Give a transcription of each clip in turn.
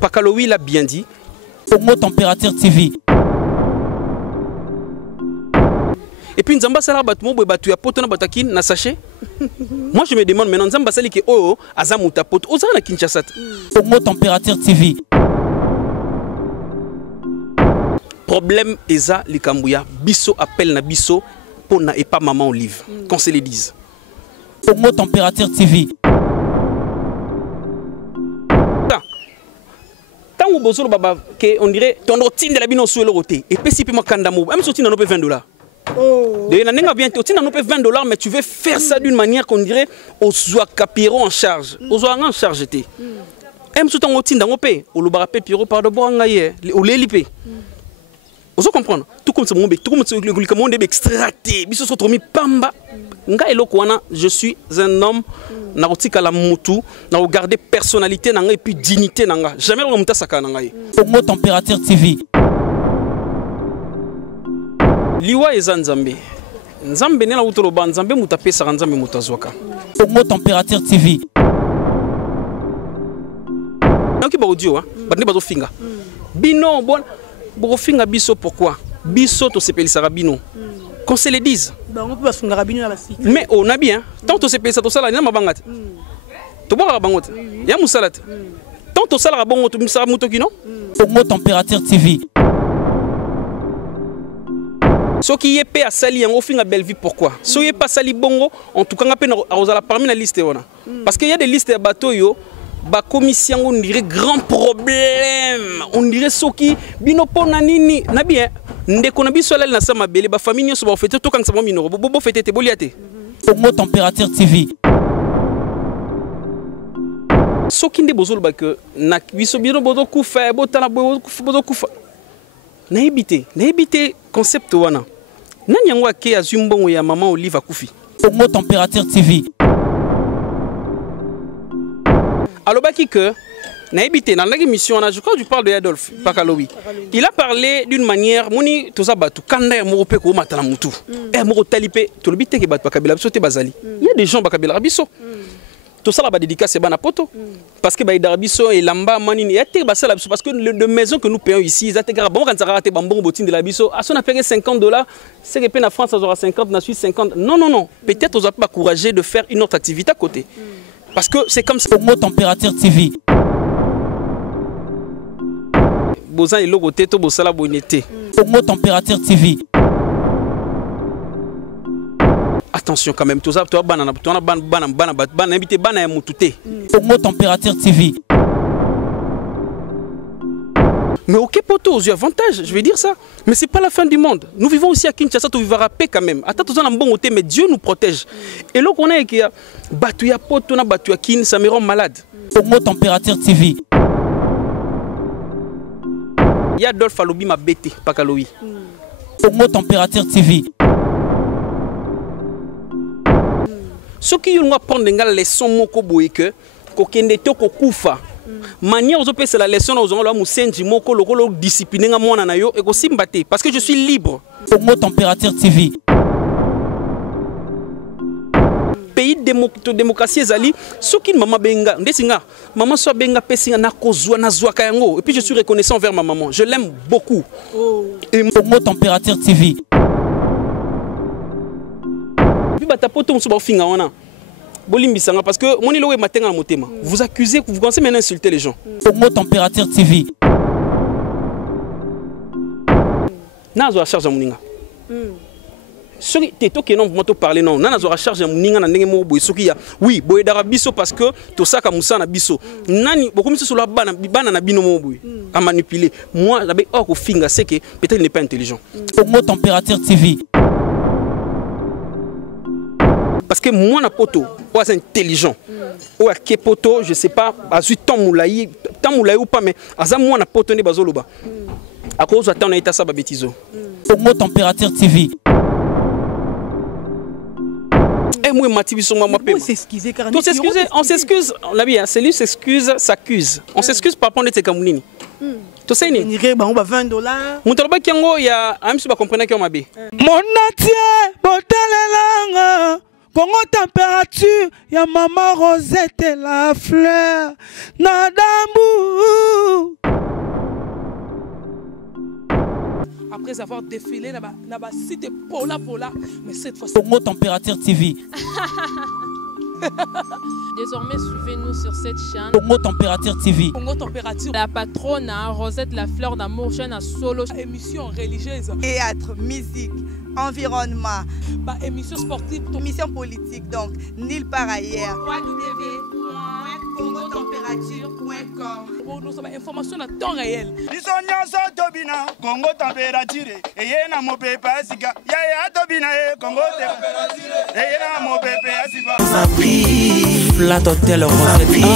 Pakalowi l'a bien dit. Congo Température TV. Et puis Nzamba sala batu mo batu ya poto na batakin na sachet. Moi je me demande maintenant Nzamba sali ke oh azamuta poto oza na Kinshasa. Congo Température TV. Problème eza likambuya biso appel na biso pona et pas maman Olive. Qu'on se le dise. Congo Température TV. Tant bozolo baba que on dirait ton routine de la bino sur le roté et puis si moi kandamo même sorti na no $20. Oh. De na bien tu na no $20 mais tu veux faire ça d'une manière qu'on dirait aux soit capiro en charge aux soit en charge té même sur ton routine dans pe au lobara pe piro par de bo ngaye au lelipe vous comprendre tout comme ce monde tout comme ce le monde extracté biso so tromi pamba nga eloko wana je suis un homme na rotika la mutu na regarder personnalité nanga et puis dignité nanga jamais on muta saka nanga Congo Température TV. liwa eza nzambe nzambe nela utoloba nzambe mutapesa nzambe mutazwaka Congo Température TV. donc ba audio bande bazo finga bino bon bo finga biso pourquoi biso to sepelisaka bino qu'on se le dise. Mais on a bien. Tant que c'est payé ça, tout ça là, il y a ma bangate. Tu bois la bangote. Il y a moussalat. Tant que ça là, bon, tu me sais mouto qui non? Congo Température TV. Ce qui est payé à Sali, on fait une belle vie. Pourquoi? Ce qui est pas Sali bongo, en tout cas, on a peine à parmi la liste. Parce qu'il y a des listes de bateaux yo. Ba commission on dirait grand problème. On dirait ce qui bino pona nini na bien. Ndeko na biso la na sama bele ba famille nyoso ba fete to kan sama minoro bo fete te boliate. Congo Température TV. So kinde bozolo ba que na biso bino bozo kufa botala bozo kufa. Na ebité concept wana. Nani yango ake azumbongo ya maman Olive akufi. Congo Température TV. Alors, dans l'émission, je crois que tu parles de Adolphe Pakalowi. Il a parlé d'une manière, il y a des gens qui ont tout ça là dédicace c'est banapoto parce que Darabiso et Lamba manini parce que de maison que nous payons ici ils ont bon quand ça raté bambon botine de la biso à son a payé $50 c'est que peine en France ça aura 50 na Suisse 50 non peut-être on a pas encouragé de faire une autre activité à côté. Parce que c'est comme ça. Congo Température TV. Bozan et logo teto bosala bonité. Congo Température TV. Attention quand même, tout ça, toi banana, toi banana, invité banana mutute. Congo Température TV. Mais ok poto, j'ai avantage, je vais dire ça. Mais c'est pas la fin du monde. Nous vivons aussi à Kinshasa, tu vivras paix quand même. Attends, tout ça bon côté, mais Dieu nous protège. Et là qu'on a qui a battu à poto, na battu à Kin, ça me rend malade. Congo Température TV. Il y a Adolphe Alobi m'a bêté, pas Kaloui. Congo Température TV. Ce qui nous apprend des leçons moko boye que kokende to kokufa. Manière aux c'est la leçon aux gens musenji moko lokolo discipliné nga mwana na yo et ko simbate parce que je suis libre. Congo Température TV. Pays de démocratie ezali soki maman benga ndesinga maman so benga pesinga na kozwa na zwa kayango et puis je suis reconnaissant envers ma maman, je l'aime beaucoup. Et Congo Température TV. Puis batapoto on se ba finga wana. Parce que mon îlot est matin à motema. Vous accusez, vous commencez maintenant à insulter les gens. Congo Température TV. Nazo a charge à Mouninga. Ce qui est ok, non, vous parlez non. Nazo a charge à Mouninga, na nenge mo boy. Ce qui a, oui, boy d'Arabiso parce que tout ça comme ça na biso. Nani, beaucoup de sur la bana na bino mo boy. À manipuler. Moi, j'avais or au finga, c'est que peut-être il n'est pas intelligent. Congo Température TV. Parce que moi, na poto, c'est intelligent. Ou à poto, je sais pas, à tant moulaï ou pas, mais à moi, na poto ne bazoloba. À cause de on a été ça bêtiso. Congo Température TV. Et moi, Mati Bisson, moi, on s'excuse, on s'excuse. On l'a bien, celui s'excuse, s'accuse. On s'excuse par rapport à tes camoulini. Tu sais, il y a $20. Mon travail qui y a un peu comprenez qu'on m'a dit. Mon natia, botalelanga. Congo Température, ya maman Rosette la fleur. Nadambu, après avoir défilé dans la site Pola, mais cette fois-ci... Congo Température TV. Désormais, suivez-nous sur cette chaîne. Congo Température TV. Congo Température. La patronne, Rosette La Fleur d'Amour, chaîne à solo. Émission religieuse. Théâtre, musique, environnement. Bah, émission sportive. Émission politique, donc, nulle part ailleurs. www.congotempérature.com. Nous avons information à temps réel. Congo Température. Et y a mon pépé Asika. Yaya Tobina, Congo Température. Et y a mon pépé Asika. Flat Hotel Rosette 1,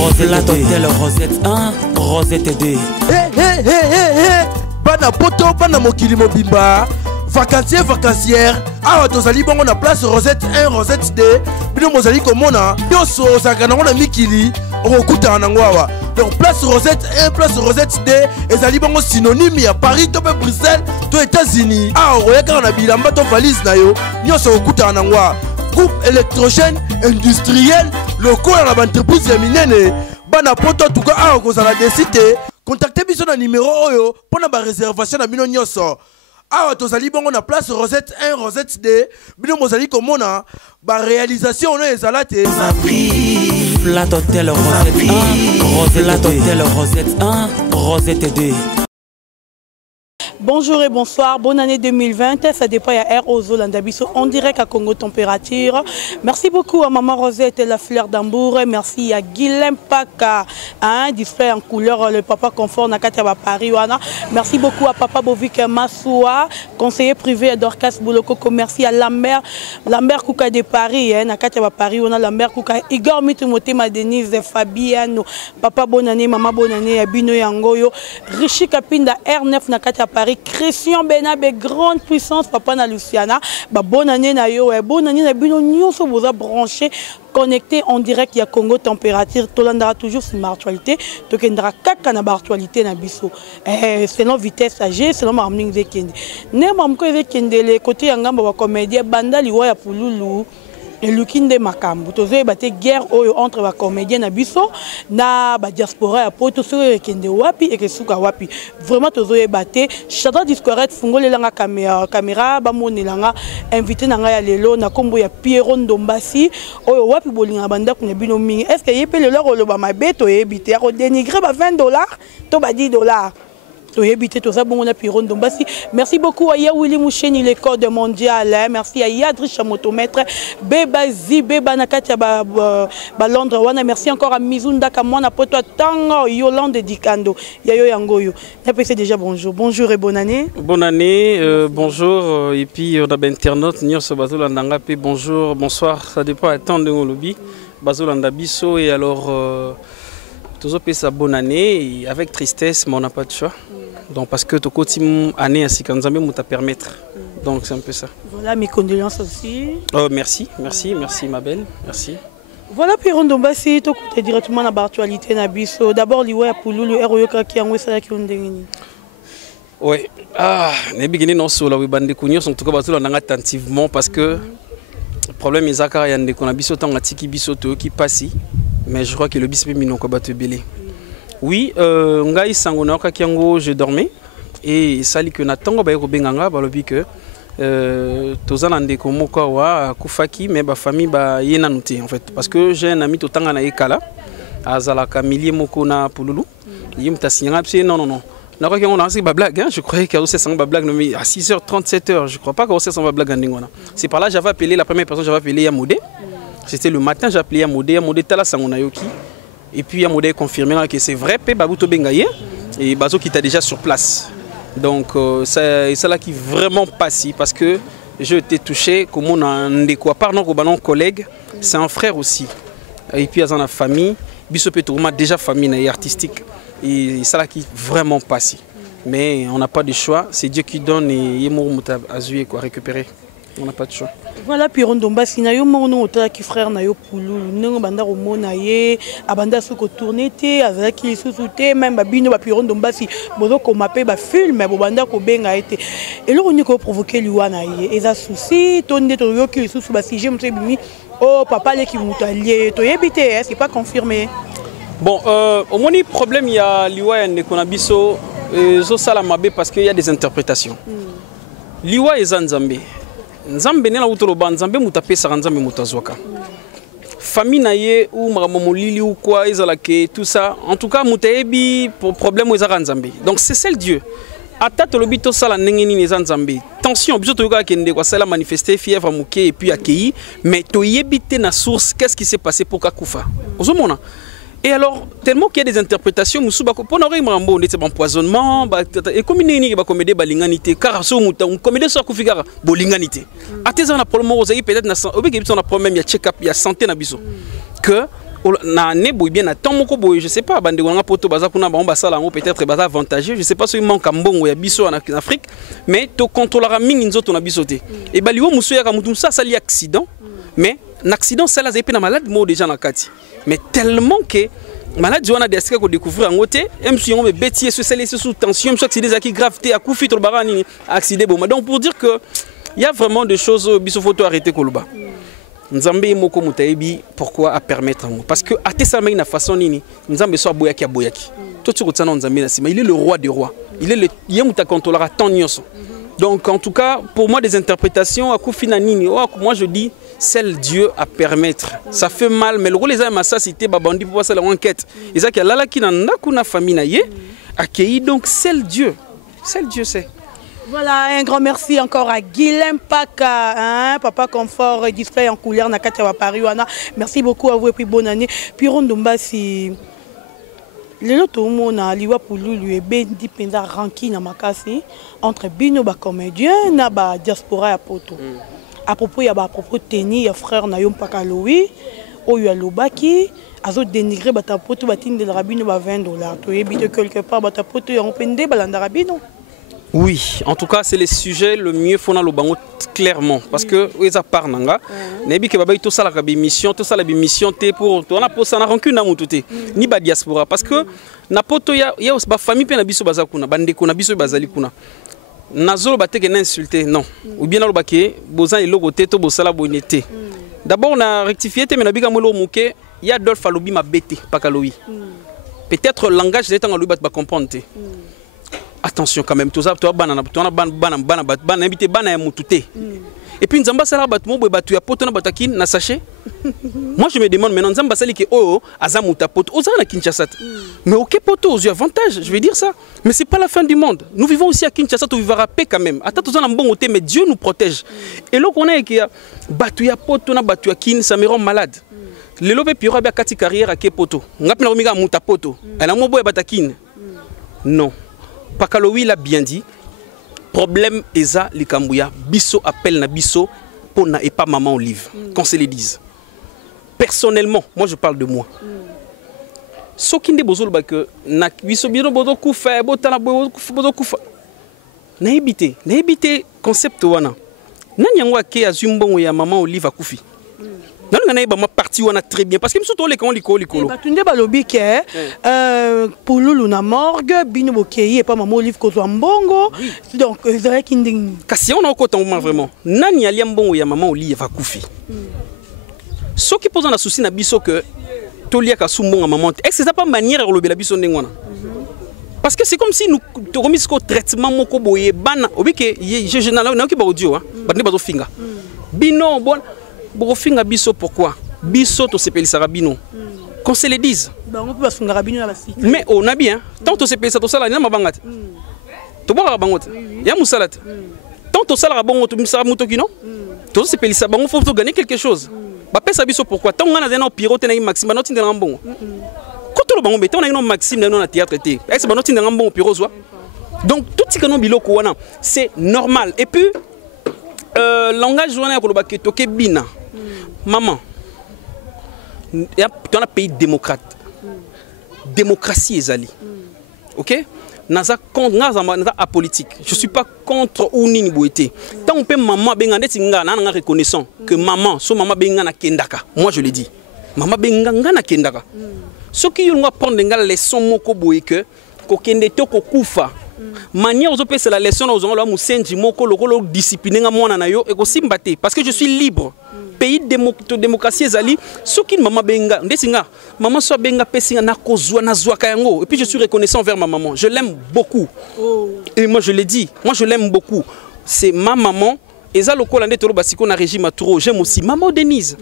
Rosette Hotel Rosette 1, Rosette 2. Bana poto, bana mokili mobimba. Vacancier, vacancière. Awa tozali bongo na place Rosette 1, Rosette 2. Bino mozali komona. Yoso sakana ngona mikili. Okuta na ngwawa. Donc place Rosette 1, place Rosette 2. Ezali bongo synonyme ya Paris, to Bruxelles, to États-Unis. Awa oyeka na bilamba to valise na yo. Nyoso okuta na ngwa. Groupe électrogène industriel locaux à l'entreprise ya minene. Bana poto tuka awa kozala desite. Contactez biso na numéro oyo pona ba réservation na bino nyoso. Awa tozali bongo na place Rosette 1, Rosette 2. Bino mozali komona ba réalisation no ezalate. Flat Hotel Rosette 1, Rosette Hotel Rosette 1, Rosette 2. Bonjour et bonsoir, bonne année 2020, ça dépend à Air Ozolanda Bisso en direct à Congo Température. Merci beaucoup à Maman Rosette et La Fleur d'Ambour, merci à Guilhem Paka, display en couleur, le papa confort Nakatiaba Paris. Merci beaucoup à Papa Bovik Massoua, conseiller privé d'Orcas Boulokoko, merci à Lambert Kouka de Paris, Nakatiaba Paris, on a Lambert Kouka, Igor Mitumotema Denise, Fabiano, Papa bonne année, Maman bonne année, Bino Yangoyo, Rishi Kapinda R9 Nakatiaba Paris. Christian Benabe, grande puissance, papa na Luciana. Bah, bonne année na yo, bonne année na bino nyonso vous a branché, connecté en direct ya Congo Température. Tolandara toujours sur ma actualité. Tokendra kaka na ba actualité na biso. Selon vitesse âgée, selon ma amning zekende. Ne mamko zekende le côté yangamba wa comédien banda liwa ya pululu. Et Lukinde Makambu, tozoye bate guerre entre les comédiens na biso na ba diaspora ya poto soye kende wapi et kesuka wapi. Vraiment tozoye bate chata discorrect fungole langa caméra ba monelanga invité na nga ya lelo na kombo ya Pierre Ndombasi oyo wapi bolinga banda kuna bino mingi. Est-ce que yepé lelo ko ba mabeto yebite ya ko dénigrer ba $20 to ba $10. Merci beaucoup à Willy Moucheni, le code mondial. Merci à Yadri Chamotomètre, Beba Zibé Banakatia Londres. Merci encore à Mizunda Kamwana Poto Tango, Yolande Dikando, Yayo Yangoyo. Déjà bonjour. Bonjour et bonne année. Bonne année, bonjour. Et puis on a un internaute, Nyoso Bazolandanga, bonjour, bonsoir. Ça dépend à temps de mon lobby. Bazolandabiso et alors. Toujours sa bonne année et avec tristesse, mais on n'a pas de choix. Donc parce que tout année à Sikanzambe nous t'a permettre. Donc c'est un peu ça. Voilà mes condoléances aussi. Oh, merci ma belle, merci. Voilà Pierre Ndombasi, tu es directement dans l'actualité Nabiso. D'abord l'Iwa Pouloulou Eroyoka qui a envoyé ça qui ont dégagé. Oui, les beginnings non solo les bandes cognos sont tout cas basés là attentivement parce que le problème est que y a des connabiso tant atiki biso qui passe. Mais je crois que le bis mino ko battu belé. Oui, ngai sangona ka kiango je dormais et sali que na tango ba ko benganga ba lobi que tozana ndeko moko wa kufaki mais ba famille ba yena nuté en fait parce que j'ai un ami to tanga na ekala azala kamilier moko na pululu yim ta signanga non. Na ko kiango na c'est ba blague hein, je croyais que c'est sans ba blague mais à 6h30 7h, je crois pas que c'est sans ba blague ndingona. C'est par là j'avais appelé la première personne, j'avais appelé Yamodé. C'était le matin, j'ai appelé Yamodé Tala Sangonayoki. Et puis Yamodé a confirmé que c'est vrai, Babouto Bengaye, et Bazo qui était déjà sur place. Donc c'est là qui vraiment passe, parce que j'ai été touché, comme on a un déco, pardon, un collègue, c'est un frère aussi. Et puis il y a une famille, Bissopetouma déjà famille artistique. Et c'est là qui vraiment passe. Mais on n'a pas de choix, c'est Dieu qui donne et Yemou Mouta Azoué quoi récupérer. On n'a pas de choix. Voilà, puis on tombe si nayo mon qui frère nayo poulou, non banda au monaye, abanda sous ko tournété, azaki sous-souté, même babino ba piron tombe si bozo ko mapé ba film, mais banda ko benga été. Et là on y ko provoquer liwana yé, et ça souci, tonde to yo ki sous ba si j'aime bimi, oh papa les qui moutalier, to yebité, c'est pas confirmé. Bon, au moins le problème il y a liwa ne konabiso zo sala mabe parce qu'il y a des interprétations. Liwa eza nzambe. Nzambe nena utoloba nzambe mutapesa nzambe mutazwaka. Famille naye ou maramolili ou quoi ezalake tout ça. En tout cas mutaebi pour problème ezara nzambe. Donc c'est celle Dieu. Ata tolobi to sala nengeni neza nzambe. Tension biso toyoka kende kwa sala manifester fièvre muke et puis accueilli mais toyebite na source qu'est-ce qui s'est passé pour kakufa. Ozomona. Et alors, tellement qu'il y a des interprétations, pour nous, on est empoisonnement, et comme il y a des comédies balinganité, car on comédie sur la bolinganité. À tes ans, peut-être un problème, il y a check-up, il y a santé na biso. Que na ne boy bien attend moko boy, je sais pas, bande on a poto baza kuna ba on ba sala peut-être baza avantageux, je sais pas si il manque mbongo ya biso en Afrique, mais to contrôlera mingi nzoto na bisoté. Et baliwo musu ya mutum ça li accident, mais un accident ça là zépé na malade mo déjà na kati. Mais tellement que malade on a des risques qu'on découvrir en côté, même si on met bêtier sous tension, même si accident qui gravité à coup fit le barani accident bon. Donc pour dire que il y a vraiment des choses biso photo arrêter koloba. Nzambe moko mutaebi pourquoi à permettre parce que atesama ina façon nini nzambe so boyaki aboyaki. Toi tu retiens nzambe na sima, il est le roi des rois. Il est le yemuta contrôlera tant nyonso. Donc en tout cas pour moi des interprétations à coup fina nini, moi je dis celle Dieu à permettre. Ça fait mal, mais le rôle des hommes à ça, c'était babandi pour passer l'enquête. Et ça, qu'il y a là qui n'a qu'une famille naïe, accueilli donc celle Dieu c'est. Voilà, un grand merci encore à Guilhem Paka, hein, Papa Confort, display en couleur, Nakata Paris, merci beaucoup à vous et puis bonne année. Puis Rondomba, si le lot au monde a liwa pour lui bendi penda ranki na makasi entre bino ba comédien na ba diaspora ya poto. À propos il y a à propos tenir frère na yom Paka Louis oyo alobaki azo dénigrer bata poto batine de rabino ba $20. To yebite quelque part bata poto ya pende balanda rabino. Oui, en tout cas, c'est le sujet le mieux fondant le bango clairement parce que ils apparent nanga. Nebi ke baba tout ça la mission té pour on a pour ça na rancune na mututé ni ba diaspora parce que na poto ya ba famille pe na biso bazakuna bande ko na biso bazali kuna. Nazolo bateke na insulter non ou bien na lobake bozan eloko té to bosala bonité. D'abord on a rectifié té mais na bika molo muke ya Adolphe Alobi ma bête pakalowi. Peut-être le langage des temps on lui ba comprendre té. Attention quand même, tout ça, tu as invité bana mutute. Et puis Nzamba sala batmo boy batu ya poto na batakin na sachet. Moi je me demande maintenant Nzamba sali ke oh azamuta poto oza na Kinshasa. Mais OK poto aux avantages, je vais dire ça. Mais c'est pas la fin du monde. Nous vivons aussi à Kinshasa, tu vivras paix quand même. Attends tout ça na bon côté mais Dieu nous protège. Et là on a que batu ya poto na batu ya kin ça me rend malade. Le lobe piro ba kati carrière à ke poto. Ngapna omiga muta poto. Ala mo boy batakin. Non. Pakalowi l'a bien dit. Problème eza likambouya biso appelle na biso pour na et pas maman Olive. Qu'on se le dise. Personnellement, moi je parle de moi. Ce qui est besoin que na biso bino bodo kufa botana bodo kufa. Na éviter concept wana. Na nyangwa ke azumbongo ya maman Olive akufi. Non, ma partie on a très bien parce que surtout les licolo. Batunde balobi ke pour lulu na morgue bino bokeye pas maman Olive ko mbongo donc zara kinding. Kasi on a encore vraiment. Nani ali mbongo ya maman Olive va kufi. Ce qui pose un souci na biso que tolia ka sumbongo maman. Est-ce que c'est pas manière de la biso ndengwana? Parce que c'est comme si nous remis ce traitement moko boye bana obike je général na ki ba audio ba ne ba zo finga. Bino bon Borofinga biso pourquoi? Biso to sepeli sarabino. Qu'on se le dise. Mais on a bien. Tant to sepeli to sala na mabangat. To boka bangot. Ya musalat. Tant to sala bangot to misara mutoki non? To sepeli sa bangot faut gagner quelque chose. Ba pesa biso pourquoi? Tant on a na pirote na maxime noti na mbongo. Koto lo bango beto na maxime na théâtre té. Est-ce ba noti na mbongo pirozo? Donc tout ce que nous biloko wana, c'est normal. Et puis langage wana ko lo ba toke bina. Maman, tu as un pays démocrate. Démocratie est ali. Ok? Naza apolitique. Je ne suis pas contre ou ni boité. Tant on peut maman bengande tinga na reconnaissant que maman, so maman bengana kendaka. Moi je le dis. Maman benganga na kendaka. Ce qui nous apprend des leçons moko boye que ko kende to ko kufa manière aux c'est la leçon aux gens là musenji moko lokolo discipliner nga mona na yo et ko simbate parce que je suis libre. Pays de démocratie ezali soki maman benga ndesinga maman so benga pesinga na kozwa na zwaka yango et puis je suis reconnaissant envers ma maman, je l'aime beaucoup. Et moi je l'ai dit, moi je l'aime beaucoup. C'est ma maman. Et ça, le Colandais Tolo Basiko na régime Touro, j'aime aussi maman Denise.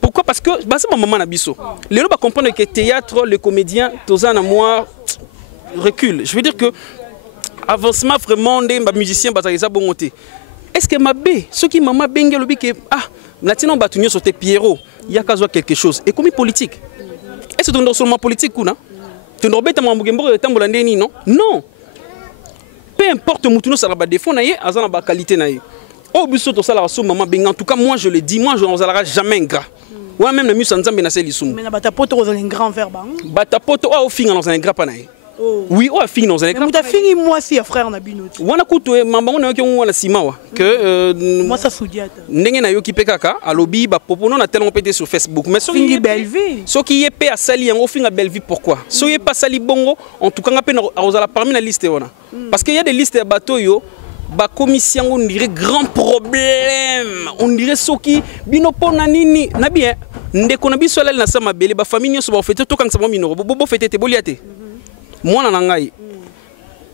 Pourquoi? Parce que c'est ma maman Nabiso. Les gens comprennent que le théâtre, le comédien, tous en moi recule. Je veux dire que avancement vraiment des musiciens Batagisa Bongoté. Est-ce que ma bé, ceux qui maman bengue le que ah, maintenant batunyo sur tes Pierrot, il y a quelque chose. Et comme politique. Est-ce que tu es seulement politique ou non? Tu n'as pas été non? Non. Peu importe Moutouno ça va défaut naïe, azana ba qualité naïe. Oh biso to ça la maman benga. En tout cas moi je le dis, moi je ne serai jamais ingrat. Ou même le musa nzambe na seli sumu. Mais na batapoto aux un grand verbe. Batapoto au fin dans un ingrat pa naïe. Oui, au fin dans un ingrat. Mais tu as fini moi si frère na binoti. Wana kuto mamba on ki on la simawa que moi ça soudiata. Ndenge na yo ki pekaka alobi ba popo non a tellement pété sur Facebook. Mais fingi Belleville. Ce qui est pe à sali en fin à Belleville pourquoi? So yé pas sali bongo en tout cas ngapé na parmi la liste wana. Parce qu'il y a des listes de bateaux yo. Ba commission on dirait grand problème, on dirait ce qui bino pona nini na bien ndeko na biso lel na sama bele ba famille so ba fete to kan sama minoro bo fete te boliate mwana na ngai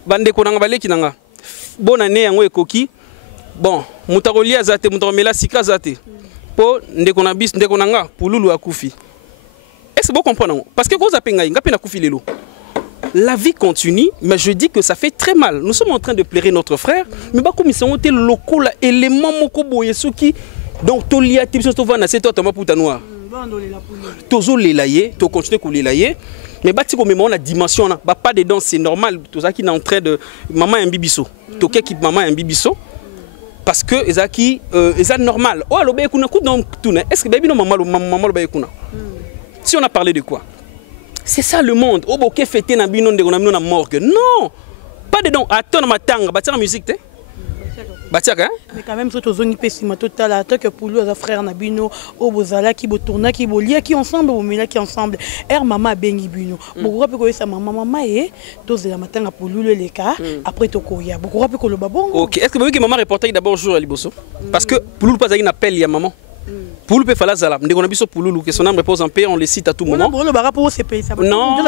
bandeko na baleki na nga bona ne yango ekoki bon mutakoli azate mutamela sika azate po ndeko na biso ndeko na nga pululu akufi. Est-ce que vous comprenez? Parce que vous avez ngapi na kufi lelo. La vie continue, mais je dis que ça fait très mal. Nous sommes en train de plairer notre frère, mais comme ils sont été locaux, éléments moko boyesuki, donc tolia tipso to vana c'est toi toma puta noir. Tozo lelaye, to continuer ko lelaye, mais bati ko même on a dimension là, ba pas dedans c'est normal, tout ça qui est en train de maman un bibiso. To qui maman un bibiso parce que ezaki est normal. Oh alobe kuna ku donc tuna. Est-ce que baby non maman lo ba kuna? Si on a parlé de quoi? C'est ça le monde. Oh, ok, fêter na bino de na morgue. Non, pas dedans. Attends, ma tanga, bâtir la musique, t'es. Bâtir, hein? Mais quand même, surtout zone pessima total. Attends que pour lui, les frères na bino, oh bozala qui botourna qui bolia qui ensemble, au milieu qui ensemble. Maman bengi bino. Beaucoup rapide que ça maman eh. Tous les matins pour lui les cas. Après tokoya. Beaucoup rapide que le babon. Ok. Est-ce que vous voyez que maman reportait d'abord jour à Liboso? Parce que pour lui pas un appel il y a maman. Pour le faire la zala, que son âme repose en paix, on le cite à tout moment. Non,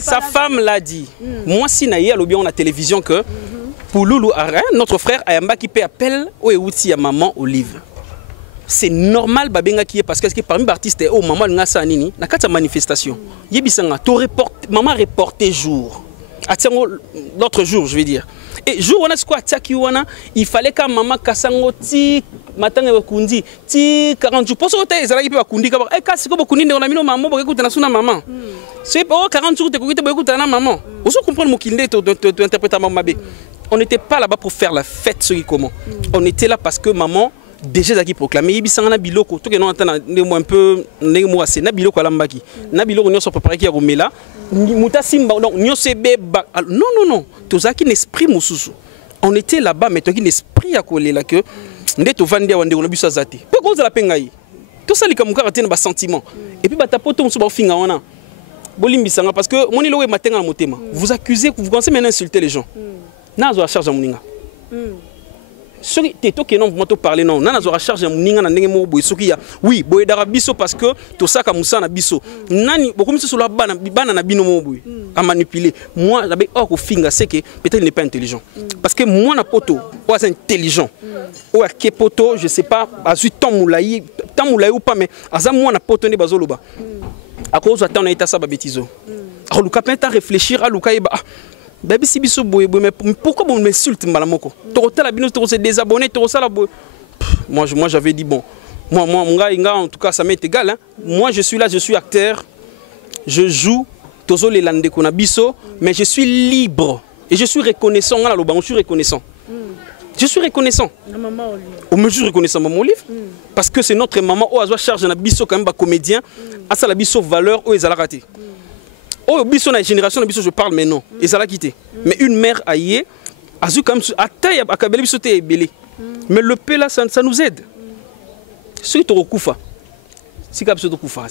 sa femme l'a dit. Moi, si naïa, on a la télévision que pour Loulou, notre frère Ayamba qui paie appel au Eouti à maman Olive. C'est normal babenga qui est parce que parmi les artistes oh maman ngasa nini na kata manifestation. Yebisanga to report maman reporté jour. Atiango l'autre jour, je vais dire. Et jour on a ce quoi attaque il fallait que maman kasango ti matanga bakundi ti 40 jours. Pour ça tu ezala kipe bakundi ka eh kasi ko bakundi on a mis maman ba écouter na suna maman. C'est pas 40 jours te ko écouter na maman. Vous comprendre mon kinde tu interpréter maman bé. On n'était pas là-bas pour faire la fête ce qui comment. On était là parce que maman déjà qui proclamé yebisanga biloko to que non entend un peu ndenge assez na biloko alambaki na biloko nyo so préparer ki ya komela muta simba donc nyo se beba non to zaki n'esprit mususu on était là-bas mais to ki n'esprit ya kolela que ndeto vandia wande on biso azati pe ko za la pengai to sali comme ka tena ba sentiment et puis ba tapoto musu ba finga wana bolimbisanga parce que moni lo we matenga na motema vous accusez vous commencez maintenant à insulter les gens nazo a charge muninga ce qui est ok non vous m'entendez parler non nana zora charge muninga na ndenge mo boy soki ya oui boy dara biso parce que to saka musa na biso nani beaucoup miso sur la bana na bino mo boy à manipuler moi j'avais or ko finga c'est que peut-être il n'est pas intelligent parce que moi na poto ou c'est intelligent ou à ke poto je sais pas azu tant moulayi ou pas mais aza moi na poto ne bazoloba à cause attend na eta ça ba bêtiso alors luka peut réfléchir à luka eba Baby si biso boye mais pourquoi on m'insulte malamoko? Torota la bino to se désabonner to ça la boye. Moi j'avais dit bon. Moi en tout cas ça m'est égal hein. Moi je suis là, je suis acteur. Je joue tozo les lande kona biso mais je suis libre et je suis reconnaissant là le je suis reconnaissant. Je suis reconnaissant. Maman Olive. On me suis reconnaissant maman Olive parce que c'est notre maman au azo charge na biso quand même ba comédien à ça la biso valeur au ezala raté. Oh, biso na génération na biso je parle mais non et ça l'a quitté mais une mère aïe a vu comme à taille à kabeli biso té belé mais le paix là ça nous aide ce qui te recouffa si cap se te recouffa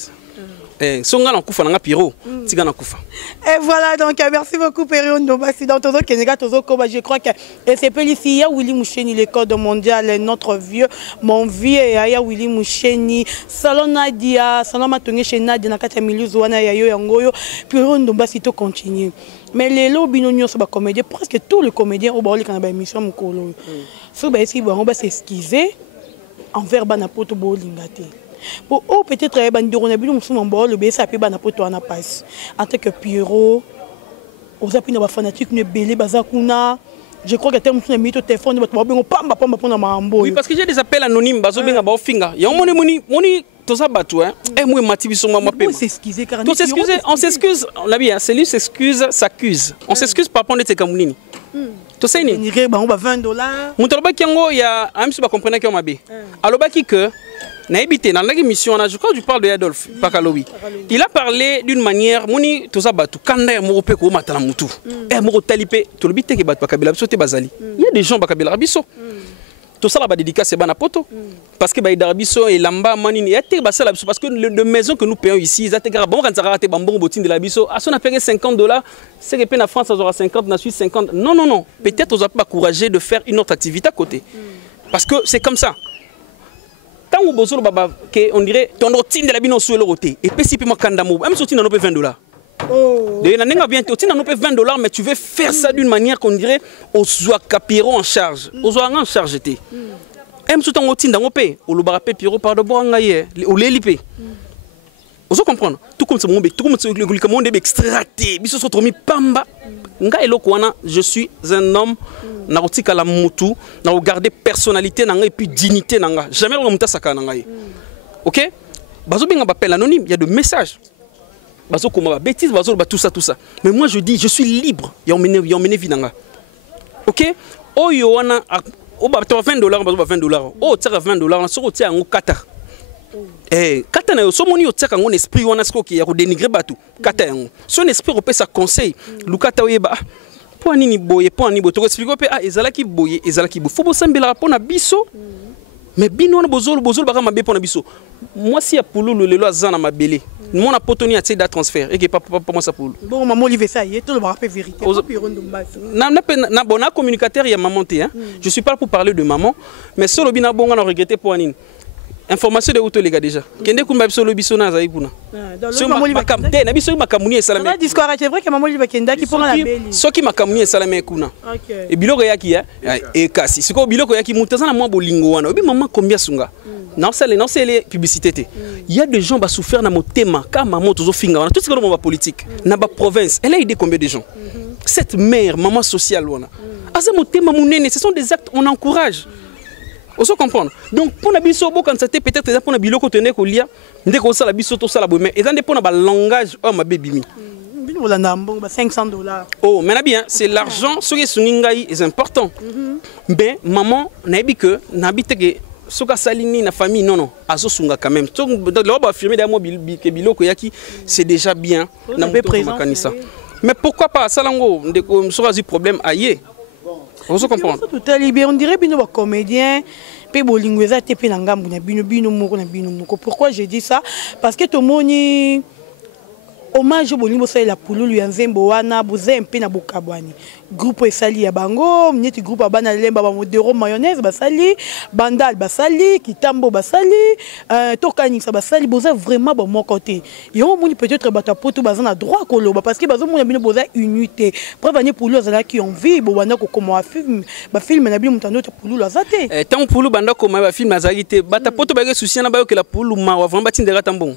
songa na kufa na Piro tika na kufa. Et voilà, donc merci beaucoup Pério Ndombasi. Dans Tozo Kenega, Tozo Koba, je crois que c'est ici, il y a Willy Moucheni, le code mondial, notre vieux, mon vieux, il y a Willy Moucheni, Salon Nadia, Salon Matonge chez Nadia, Nakata Milou, Wana Yayo Yangoyo, Pério Ndombasi, tout continue. Mais les lobbies non sont comédiens, presque tous les comédiens au Baoli quand on a une émission Mukolo. So bah ici, on va s'excuser envers Banapoto Bolingate. Pour peut-être on a vu nous bord le BSA puis Banapoto en a passe. En tant que Pierrot, aux appuis de fanatique ne belé bazakuna. Je crois que tu as mis au téléphone, oui, parce que j'ai des appels anonymes, bazo benga ba finga. Ya moni tout ça batu hein. Et moi matibi sur moi pe. On s'excuse, on l'a bien, celui s'excuse, s'accuse. On s'excuse par rapport à tes kamunini. Tout ça ni. On va $20. Mon toloba kiango ya amsi ba comprendre que on mabe. Aloba ki que na habité dans la émission, je crois que tu parles de Adolphe Pakalobi. Il a parlé d'une manière, moni tout ça batu kanda mo pe ko matana mutu. E mo talipé to le bité ke batu Pakabila biso te bazali. Il y a des gens Pakabila biso. Tout ça là ba dédicace c'est bana poto parce que ba idarbiso et lamba manini et te basala biso parce que de maison que nous payons ici, ils atégara bon quand ça raté bambon botine de la biso, à son a payé $50, c'est que en France ça aura 50, en Suisse 50. Non non non, peut-être on a pas encouragé de faire une autre activité à côté. Parce que c'est comme ça. Tant au bozolo baba que on dirait ton routine de la bino sur le roté et puis si puis moi kandamo, même sorti dans nos $20. De n'a bien tu n'as pas $20 mais tu veux faire ça d'une manière qu'on dirait au soit capiro en charge au soit en charge té aime tout en routine dans mon pays au le barapé piro par de bois ngaye au lélipé vous comprenez tout comme ce monde tout comme ce le monde est extracté biso so tromi pamba nga elokwana je suis un homme na rotika la mutu na regarder personnalité nanga et puis dignité nanga jamais on muta saka nanga OK bazo benga appel anonyme il y a de messages. Bêtise, tout ça. Mais moi je dis, je suis libre. Yomene vinanga. Ok? Oh yoana, oh bah tu as $20, bah $20. Oh tu as $20, on sort au en Qatar. Eh, Qatar na so moni au tsaka ngon esprit wana sko ki ya ko dénigrer batu. Qatar yango. Son esprit opé sa conseil. Lukata oyeba. Po nini boye, po nini boye. To expliquer pe ezalaki boye, ezalaki bo. Faut bosambela rapona biso. Mais bino na bozolo baka mabe pona biso. Moi si ya pululu lelo azana mabele. Mon apotoni a été d'un transfert et que pas moi ça pour. Bon maman Olivier ça y est tout le monde fait vérité. Na bon communicateur il y a maman té hein. Je suis pas pour parler de maman mais solo bina bonga na regretter pour anine. Information de auto les gars déjà. Kende kumba solo bisona za ibuna. So makamte na biso makamuni esalame. Na discours c'est vrai que maman Olivier kenda qui pour la belle. So ki makamuni esalame kuna. OK. Et biloko yaki et kasi. Siko biloko yaki mutazana mwa bolingo wana. Obi maman combien sunga. Non c'est les publicités. Il y a des gens qui souffrent dans mon thème car maman toujours finga. Tout ce que l'on politique, na ba province, elle a aidé combien de gens. Cette mère, maman sociale wana. Asa mon thème mon nene, ce sont des actes on encourage. On se comprendre. Donc pour na biso bo quand c'était peut-être pour na biloko tenir ko lia, ndeko sala biso to sala bo mais et dans des pour na ba langage oh ma baby mi. Bino la nambo ba $500. Oh, mais bien, c'est l'argent ce qui sungingai est important. Ben maman na ebi que na habite que soka salini na famille non azo sunga quand même donc là on va affirmer d'ailleurs que biloko yaki c'est déjà bien na présent mais pourquoi pas salango ndeko soka zi problème aïe on se comprend tout à libéré on dirait bino ba comédien pe bolingweza te pe na ngambu na bino moko na bino moko. Pourquoi j'ai dit ça parce que tout moni hommage bolingo ça la pululu ya nzembo wana boze mpe na bokabwani groupe esali ya bango mnyeti groupe abana lemba ba modero mayonnaise basali bandal basali kitambo basali tokanisa basali boza vraiment bon mon côté yo moni peut-être bata poto bazana droit koloba parce que bazo mona bino boza unité preuve ani pululu azala ki envie bo bana ko comme film ba film na bino mutando ta pululu azate tant pululu banda ko ba film azalite bata poto ba ke souci na ba yo que la pululu ma wa vraiment batindera tambon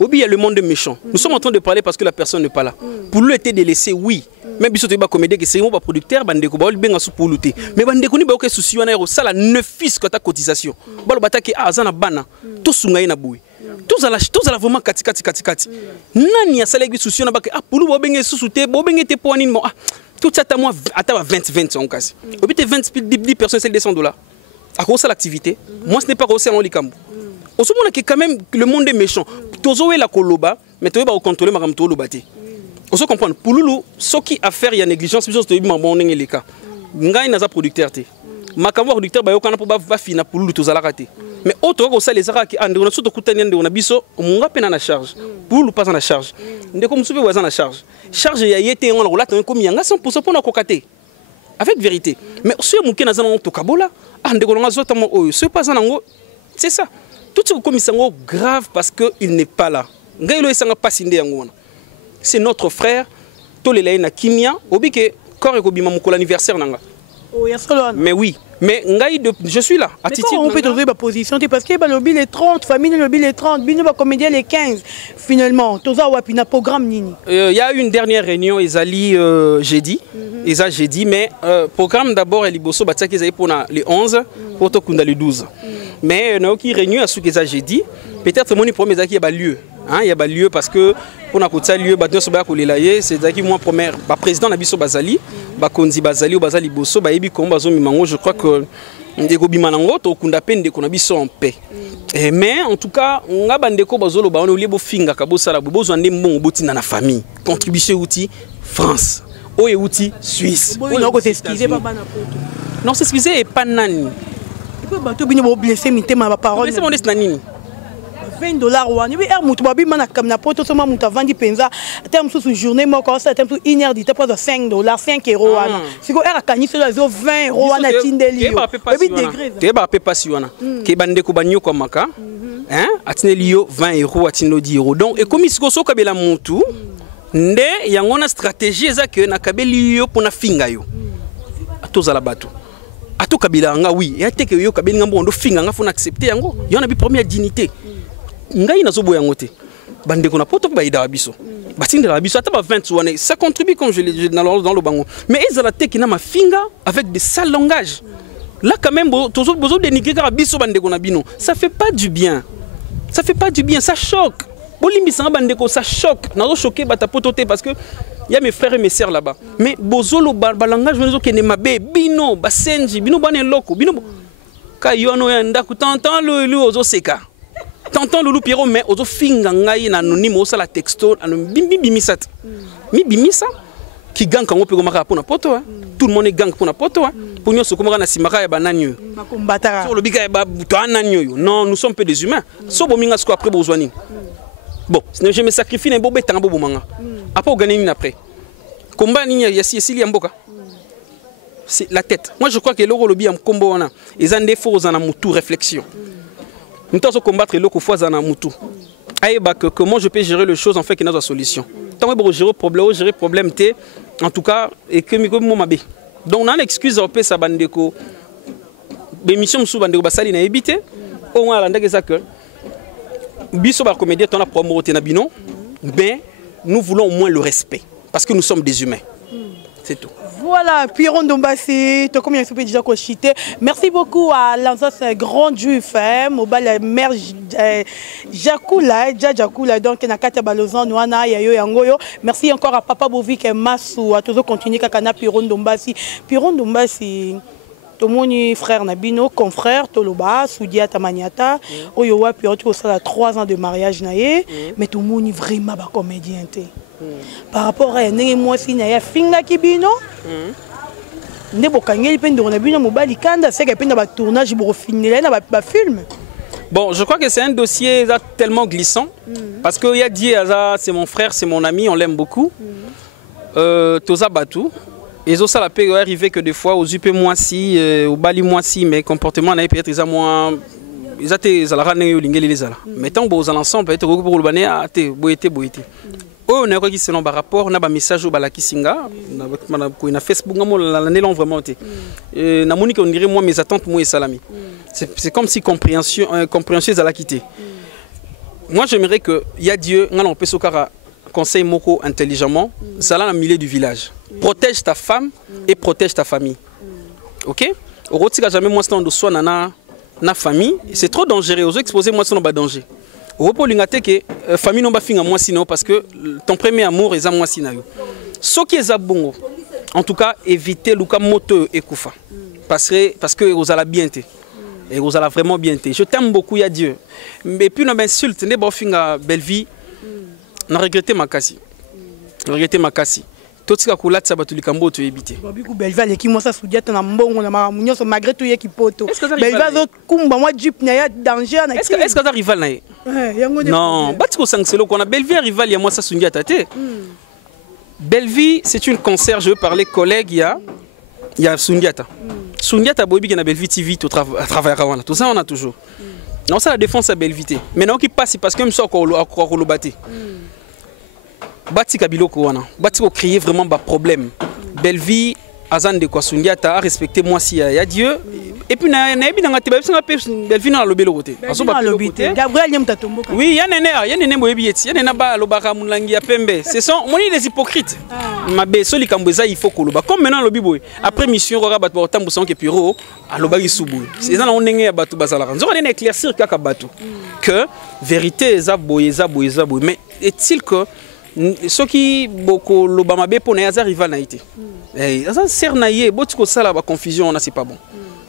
obi il y a le monde méchant nous sommes en train de parler parce que la personne n'est pas là. Pour lui était délaissé, oui. Même si tu es comédien, c'est un producteur, bandeko ba bien sous pour lutter. Mais bandeko ni ba ok souci wana ro sala 9 fils que ta cotisation. Ba lo bataki azana bana. To sungai na boui. To zala vraiment kati. Nani ya sala souci na ba pour lui ba bien sous-souté, ba bien te pour mo tout ça à moi à 20 en cas. Au but 10 personnes c'est $200. À cause de l'activité, moi ce n'est pas aussi en likambo. Au moment que quand même le monde est méchant. Tozo la koloba, mais tu vas contrôler ma ramto lobati. On se comprend. Pour Loulou, ce qui a faire il y a négligence, parce que tu es bon les cas. Ngai n'a pas producteur té. makambo producteur ba yokana po ba fina pour luto zala raté mais autre ko ça les araki ande on a surtout kutani ande on a biso munga pena na charge pour lu pas na charge ndeko musupe waza na charge ya yete on la ko comme yanga 100% pour na kokaté avec vérité mais ce muke na zana to kabola ande ko nga zota mo oyo ce pas nango c'est ça tout ce comme sango grave parce que il n'est pas là ngailo isanga pasinde yango c'est notre frère tolela na kimia obike corps ko bima mukolo anniversaire nanga. Oh, mais oui, mais je suis là. Mais on peut trouver ma position parce que le lobby les 30, famille le lobby les 30, bino comédien les 15 finalement. Toza wapina programme nini. Il y a eu une dernière réunion Ezali jeudi, jeudi mais programme d'abord Eliboso bataki ezali pour les 11 pour tokunda les 12. Mais na qui réunion à ce que ça jeudi, peut-être mon premier ezaki ba lieu. Il y a lieu parce que pour na lieu ba nyonso ba kolelaye c'est zaki moi premier président na biso bazali ba konzi bazali ou bazali boso ba yebi komba zo mimango je crois que ndeko bimanango to kunda pende ko na biso en paix. Mais en tout cas nga bandeko bazolo ba on liebo finga ka bosala bozo ndé mbongo botina na famille contribution outil France oye outil Suisse on ko s'excuser pas bana poto non s'excuser et pas nani il peut bato bino bo blesser mitema ba parole c'est mon nani $20 wana bi mutu babi mana kam na poto soma mutu vandi penza terme sous journée moko ça terme une heure dit pas $5 €5 wana siko era kanisi la zo $20 wana tindeli yo bi degré ke ba pe pasi wana ke bande ko banyo kwa maka hein atineli yo $20 atino €10 donc et comme siko so kabela mutu nde yango na stratégie za ke na kabeli yo pona finga yo atozala bato ato kabila nga oui et ateke yo kabeli ngambo ndo finga nga fona accepter yango yo na bi première dignité ngai nazoboya ngote bande ko na poto ba ida biso batinde la biso ata ba 20 wana ça contribue comme je l'ai dans le bango mais ils la teki na ma finga avec des sales langages là quand même toujours besoin de dénigrer ka biso bande ko na bino ça fait pas du bien ça choque bolimbi sanga bande ko ça choque nazo choquer bata pototé parce que il y a mes frères et mes sœurs là-bas mais bozolo ba langage bezo ke ne mabe bino ba senji bino bane loko bino ka yono ya ndaku tantan le ozo seka Tanton Loulou Pierrot mais ozo finga ngai na anonyme osa la texto bimbi bimisat mi bimisa qui gang kango pe komaka pona poto tout le monde est gang pona poto pour nous so komaka na simaka ya bananyo bakombatara sur le bika ba to ananyo non nous sommes peu des humains so bominga sko après bozwani bon je me sacrifie na bobe tanga bobo manga après gagner ni après combat ni ya si ya mboka c'est la tête moi je crois que le lobby am combo wana ezande faux na mutu réflexion. Nous devons combattre le fois à Namoutou. Comment je peux gérer les choses en fait qu'il y a une solution. Tant que gérer problème, en tout cas, et que mon mabé. Donc on a l'excuse à ça bandeko. L'émission sous bandeko basali na évité. On a l'endroit que biso ba comédien ton a promoté na bino. Ben nous voulons au moins le respect parce que nous sommes des humains. C'est tout. Voilà, Pierron Dombassi, comme il déjà cité. Merci beaucoup à l'Ansos Grand Juif, la mère Jakula, donc Nakata Balozan, Nouana, Yayo Yangoyo. Merci encore à Papa Bovik et Massou, à tous continuer Kakana Pierron Dombassi. Pierron Dombassi, tout mon frère Nabino, confrère, Toloba, Soudia Tamaniata, Oyowa, Pierron, tout ça, 3 ans de mariage, mais tout le monde est vraiment comédien. Par rapport à moi si na ya finga kibino ne bokangeli pende on a bino mobali kanda c'est que pende ba tournage pour finir na ba film. Bon, je crois que c'est un dossier tellement glissant parce que ya dit c'est mon frère, c'est mon ami, on l'aime beaucoup. Toza Batou et ça la peut arriver que des fois aux UP moi si au Bali moi si mais comportement na peut-être ils moins ils étaient à la rane yo lingeli les ala. Mais tant que aux ensemble peut-être pour le bané a té boité. Oh, on a qui selon par rapport, on a un message au Balakisinga, on a Facebook, on a vraiment été. Na monique on dirait moi mes attentes moi et salami. C'est comme si compréhension à la quitter. Moi j'aimerais que ya Dieu, on peut se conseil moko intelligemment, ça là dans le milieu du village. Protège ta femme et protège ta famille. OK? Au rotika jamais moi stand de soi na famille, c'est trop dangereux, aux exposer moi c'est pas danger. Au polingate que famille non ba finga moi sinon parce que ton premier amour est à moi sinon. Ce qui est bon, en tout cas éviter le cas moto et koufa parce que vous allez bien te et vous allez vraiment bien te. Je t'aime beaucoup ya Dieu. Mais puis non m'insulte ne ba finga belle vie. Na regretter ma kasi. totika kolatisa bato likambo to ebité babiku belva leki moi ça soudia na mbongo na mamunyo so malgré tout yeki poto belva zo kumba moi jeep na ya danger na est-ce que ça rival na non batiko sancelo qu'on a Belvi rival ya moi ça soudia tate Belvi c'est une concert je veux parler collègue il y a Sundiata Sundiata bobi qui na Belvi TV to travailler avant tout ça on a toujours non ça la défense à Belvité maintenant qui passe parce que même ça ko batté Bati Kabiloko wana Bati ko créer vraiment ba problème Belvi azan de quoi Sundiata a respecté moi si ya Dieu et puis na bi na ngati ba singa pe Belvi na lobelo côté aso ba lobité Gabriel Nyamta Tomboka oui ya nene boyebi eti ya nene ba lobaka mulangi ya pembe ce sont moni les hypocrites mabe soli kambeza il faut koloba comme maintenant lobi boy après mission ko ba ba tambusa ke piro aloba isubu c'est ça na ondenge ya batu basala nzo ka éclaircir kaka batu que vérité eza boy mais est-il que ceux qui beaucoup l'Obama bé pour n'aza rival naïté ça sert naïe botiko sala ba confusion on a c'est pas bon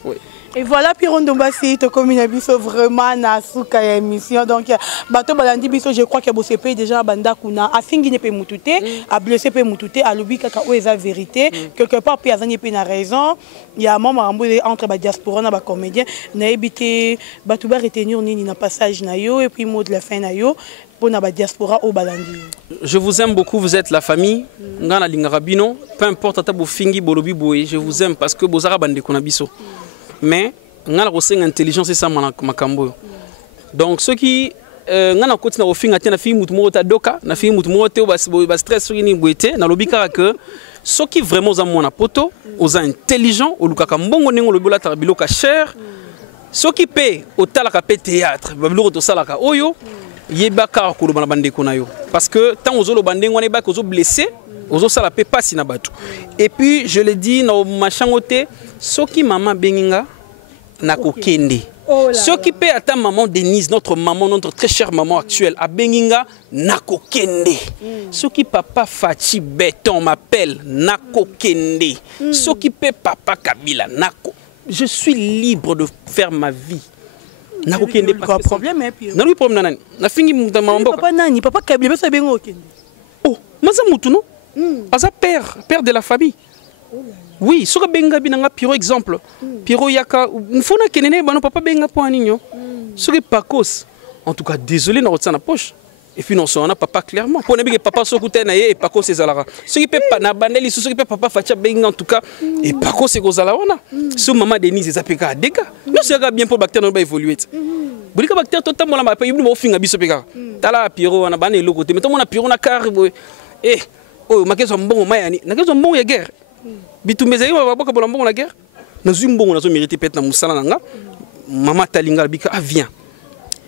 oui. Et voilà Piron Dombasi to comme une biso vraiment na suka ya émission donc bato balandi biso je crois que bosse pe déjà banda kuna afingi ne pe mutute a blessé pe mutute a lobi kaka o eza vérité quelque part pe azanye pe na raison il y a moment entre ba diaspora na ba comédien na ebité bato ba retenir nini na passage na yo et puis mot de la fin na yo pour na ba diaspora au balandi. Je vous aime beaucoup, vous êtes la famille ngana lingarabino peu importe ata bo fingi bolobi boye je vous aime parce que bozara bande kona biso. Mais ngana ko senga intelligence ça makambo donc ceux qui ngana ko tina ofinga tena fi mutu mota doka na fi mutu mota ba stress ni boete na lobika que ceux qui vraiment za mona poto oza intelligent o lukaka mbongo nengo lobola tarabiloka cher ceux qui paient au talaka pe théâtre babilo to salaka oyo yebaka ko lobana bande ko na yo parce que tant ozolo bande ngone ba ko zo blessé ozo sala pe passi na bato et puis je le dis na machangote soki maman benginga na kokende soki pe ata maman Denise notre maman notre très chère maman actuelle a benginga na kokende soki papa Fachi Béton m'appelle na kokende soki pe papa Kabila nako je suis libre de faire ma vie na kokende pas problème et puis na lui problème nani na fingi maman papa nani papa Kabila ça bengo kokende oh maza mutu no Aza père de la famille. Oui, soka benga binanga piro exemple. Piro yaka mfona kenene bano papa benga po aninyo. Soki pakos. En tout cas, désolé na rotsa na poche. Et puis non, on a papa clairement. Pour que papa sokuta na ye et pakos c'est zalara. Soki pe na bandeli soki pe papa facha benga en tout cas et pakos c'est gozala wana. So maman Denise ezapeka dega. Non c'est bien pour bactère no ba évoluer. Bolika bactère totalement la pa yibu mo finga biso peka. Tala piro na bana eloko te. Mais to na piro na car eh oh makezo mbongo mayani nakezo mbongo ya guerre bitumezeli wa boka bola mbongo la guerre na zui mbongo nazo mériter peut-être na musala nanga mama talinga bika ah viens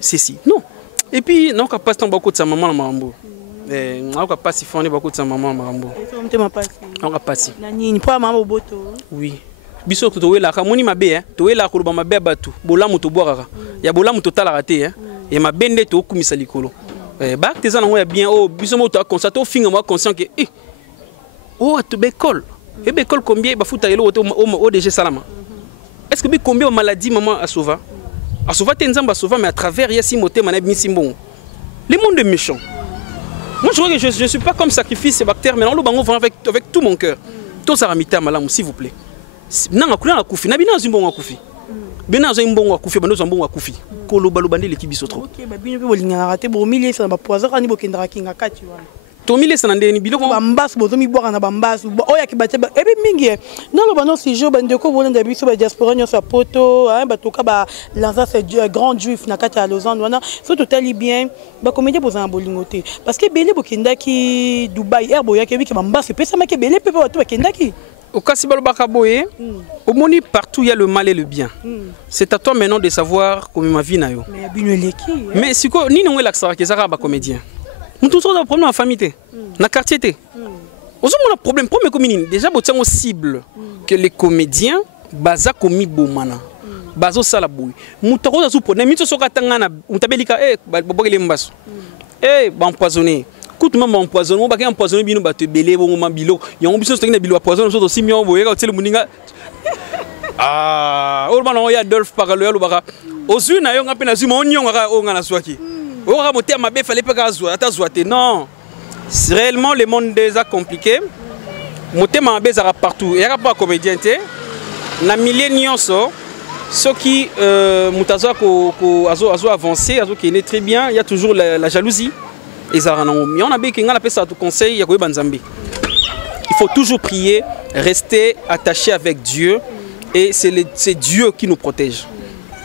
c'est si non et puis non ka passe ton bako de sa maman na mambo non ka passe fondé bako de sa maman na mambo non ka passe na nini po mama boto oui biso to wela ka moni mabe to wela ko ba mabe batu bolamu to boaka ya bolamu to tala raté et ma bende to kumisa likolo bah tes gens ont bien oh bisomo to constaté au fin moi conscient que oh à te bécole et bécole combien ba futa yelo au DG Salama est-ce que bi combien maladie maman a sauva tenzamba sauva mais à travers yasi moté mané misimbon le monde est méchant moi je crois que je suis pas comme sacrifice ces bactères mais on le bango avec tout mon cœur tout ça ramita malam s'il vous plaît nanga kuna kufi na bina zimbongo kufi bena zo mbongo akufi bano zo mbongo akufi koloba lobandi l'équipe biso trop OK ba bino pe bolinga raté bo milier ça ba poison ani bokendra kinga kati wana to milier ça ndeni biloko ba mbasu bozo mi boka na ba mbasu oya ki baté e bi mingi non lo bano si jo bande ko bolanda biso ba diaspora nyo sa poto hein ba toka ba lanza c'est grand juif na kati ya Lausanne wana so totali bien ba comédie boza na bolingoté parce que belé bokenda ki Dubai air boya ke bi ke ba mbasu pesa make belé pe ba to bakenda ki au Kassibalo Bakaboye, au Moni partout il y a le mal et le bien. C'est à toi maintenant de savoir comment ma vie n'a eu. Mais si quoi ni non l'accent que ça va comédien. Nous tous on a problème en famille na quartier té. Aussi on a problème premier commune déjà botia on cible que les comédiens baza komi bomana. Bazo sala boy. Mutako za supo na mito soka tangana mutabelika bobogele mbaso. Ba empoisonné. Écoute maman empoisonné, on va empoisonner bino ba te belé bon moment bilo. Il y a un biso na bilo empoisonné so aussi mion boye ka tele muninga. Ah, o bana o ya Adolphe paralo lo baka. Ozu na yo ngape na zuma onyon ka o ngana swaki. O ka moté mabe fallait pas ka zwa ata zwate. Non. C'est réellement le monde déjà compliqué. motema mabe ezaka partout et pas comédien te na milieu nyonso ceux qui mutazo azo avancer azo qui est très bien, il y a toujours la jalousie et ça mais on a bien qu'on appelle ça tout conseil ya koyeba nzambe. Il faut toujours prier, rester attaché avec Dieu et c'est Dieu qui nous protège.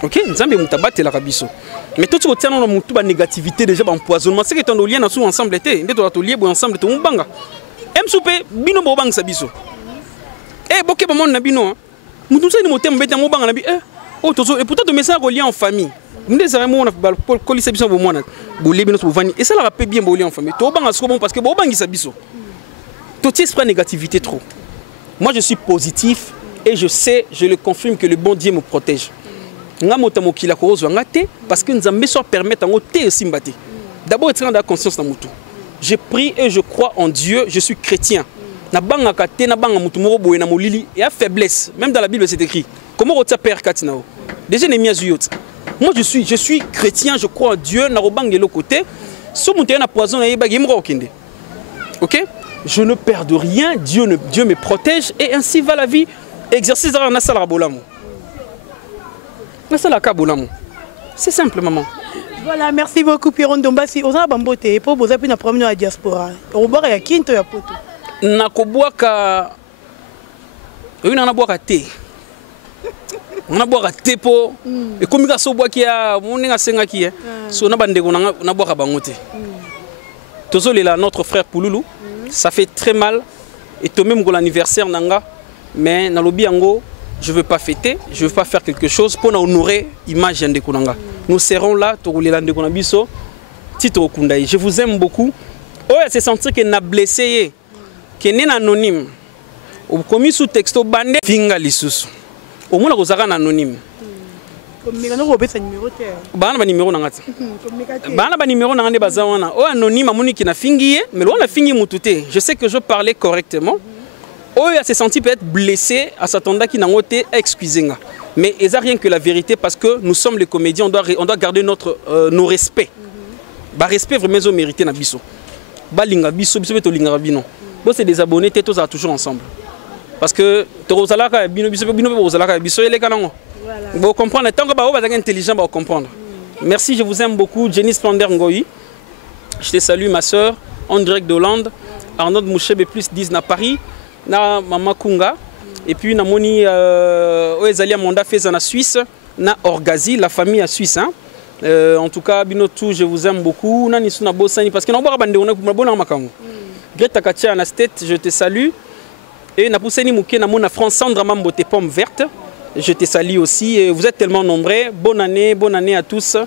OK, nzambe mutabate la kabiso. Mais tout ce qui tient dans la négativité déjà empoisonnement, c'est que ton lien ensemble ensemble était, ndé to lié ensemble to mbanga. M soupe bino bo bang sabiso. Eh boké ba mon na bino. Mutu se ni motem beta mo bang na bi oh tozo et pourtant de message relié en famille. Ndé ça mo na ba ko lisa biso bo mona. Bo lié bino so vani et ça la rappelle bien bo lié en famille. To bang asko bon parce que bo bang sabiso. Tout esprit négativité trop. Moi je suis positif et je sais, je le confirme que le bon Dieu me protège. Parce que nous avons besoin de permettre à nous de d'abord, être dans la conscience de mutu. Je prie et je crois en Dieu, je suis chrétien. Il y a faiblesse, même dans la Bible c'est écrit. Comment on père Katinao? Déjà, moi je suis chrétien, je crois en Dieu, ok? Je ne perds de rien, Dieu me protège et ainsi va la vie. Exercice dans la salle. C'est simple, maman. Voilà, merci beaucoup, Pierron Dombasi. On a bamboté pour vous appeler la promenade à la diaspora. On va à Kinto et à Poto. Nakoboaka. Oui, on a boire à thé. On a boire à thé pour. Et comme il y a ce bois qui a mon nez à Sengaki, on a bandé, on a boire à bangoté. Tozolé là, notre frère Pouloulou, ça fait très mal. Et toi même l'anniversaire Nanga, mais dans le biango. Je ne veux pas fêter, je ne veux pas faire quelque chose pour honorer l'image de Kunanga. Nous serons là, je vous aime beaucoup. Oh, c'est sentir que n'a blessé, que n'est anonyme. Au commis sous texto bandé finga lisusu. Au moins vous avez anonyme. Bana numéro nangati. Bana numéro nangande bazawana. Oh anonyme amoni qui na fingi, mais on a fini mutute. Je sais que je parlais correctement. Oh, il s'est senti peut-être blessé à s'attendre qu'il n'a pas été excusé. Mais il n'y a rien que la vérité parce que nous sommes les comédiens, on doit garder nos respects. Bah respect vraiment ils ont mérité na biso. Bah linga biso biso beto linga bino. Bon c'est des abonnés tous toujours ensemble. Parce que torozalaka bino biso bino bozalaka biso les kanango. Vous comprendre tant que bah vous êtes intelligent bah comprendre. Merci, je vous aime beaucoup Jenny Splendeur Ngoyi. Je te salue ma sœur en direct d'Hollande. Arnaud Mouchebe plus 10 na Paris. Na Mama Kunga et puis na moni Oezali Amonda fait en Suisse na Orgazi la famille à Suisse hein? En tout cas binotou je vous aime beaucoup na nisuna bosani parce que na boka bande on a bona makango Greta Katia na tête je te salue et na pousseni muke na mona France Sandra Mambote pomme verte je te salue aussi et vous êtes tellement nombreux bonne année à tous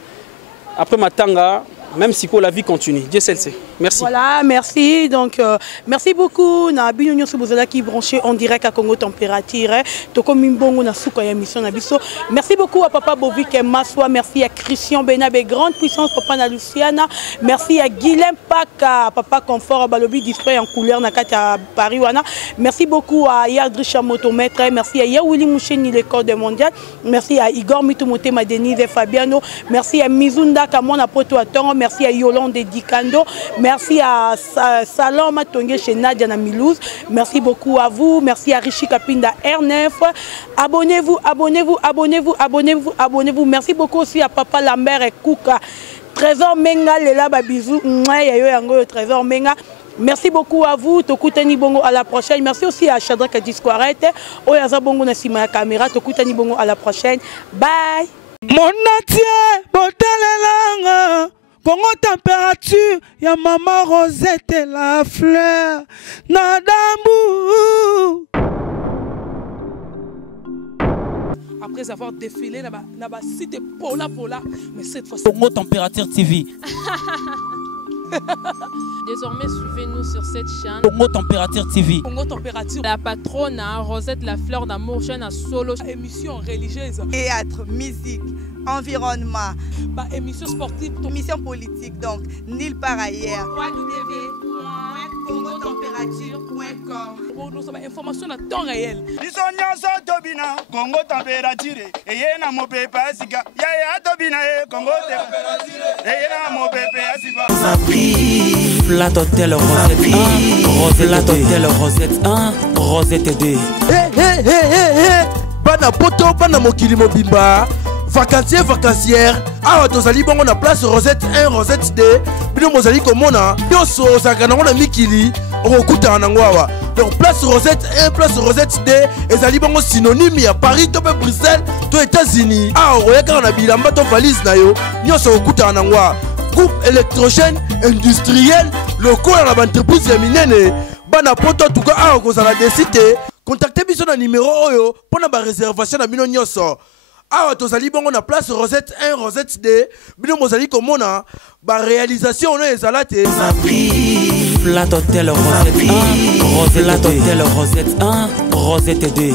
après matanga. Même si la vie continue. Dieu seul sait. Merci. Voilà, merci. Donc, merci beaucoup. Na binyo subozala qui branché en direct à Congo Température. Toko mimbongo na souka ya mission na biso. Merci beaucoup à Papa Bovik et Maswa. Merci à Christian Benabe, grande puissance Papa na Luciana. Merci à Guilhem Paka, Papa Confort Balobi display en couleur na kata Paris wana. Merci beaucoup à Yardricha Motomètre. Merci à Yawili Moucheni le code mondial. Merci à Igor Mitumote Denise et Fabiano. Merci à Mizunda Kamona Poto Atongo. Merci à Yolande Dikando. Merci à Salon Matongé chez Nadia Namilouz. Merci beaucoup à vous. Merci à Rishi Kapinda R9. Abonnez-vous, abonnez-vous, abonnez-vous, abonnez-vous, abonnez-vous. Merci beaucoup aussi à Papa Lambert et Kouka. Trésor Menga, Lela Babizou. Trésor Menga. Merci beaucoup à vous. Tokutani Bongo à la prochaine. Merci aussi à Shadraka Discoarete. Oyaza Bongo na sima caméra. Tokutani Bongo à la prochaine. Bye. Mon natie, botalelanga. Congo Température, ya Maman Rosette et la fleur, Nadambu. Après avoir défilé, là-bas, c'était Pola, mais cette fois-ci. Congo Température TV. Désormais, suivez-nous sur cette chaîne. Congo Température TV. Congo Température. La patronne, Rosette, la fleur d'amour, chaîne à solo. Émission religieuse. Théâtre, musique, environnement. Bah, émission sportive. Émission politique, donc, nulle part ailleurs. www.congotempérature.com. Pour nous avons information à temps réel. Congo Température. Et na mo pepe asika. Ya tobina Congo Température. Et na mo pepe asika. Flat Hotel Rosette 1, Flat Hotel Rosette 1, Rosette 2. Bana poto, bana mokili mobimba. Vacancier, vacancière. Awa tozali bongo na place Rosette 1, Rosette 2. Bino mozali komona. Yoso osaka nango na mikili. Okuta nango awa. Donc place Rosette 1, place Rosette 2. Ezali bongo synonyme ya Paris, to Bruxelles, to États-Unis. Awa oyeka na bilamba to valise na yo. Nyoso okuta nango awa. Groupe électrogène industriel local à l'entreprise ya minene. Bana poto en tout cas awa kozala desite. Contactez biso na numéro oyo pona ba réservation na bino nyoso. Awa tozali bongo na place Rosette 1, Rosette 2. Bino mozali komona ba réalisation on ezalate. Flat Hotel Rosette 1, Flat Hotel Rosette 1, Rosette 2.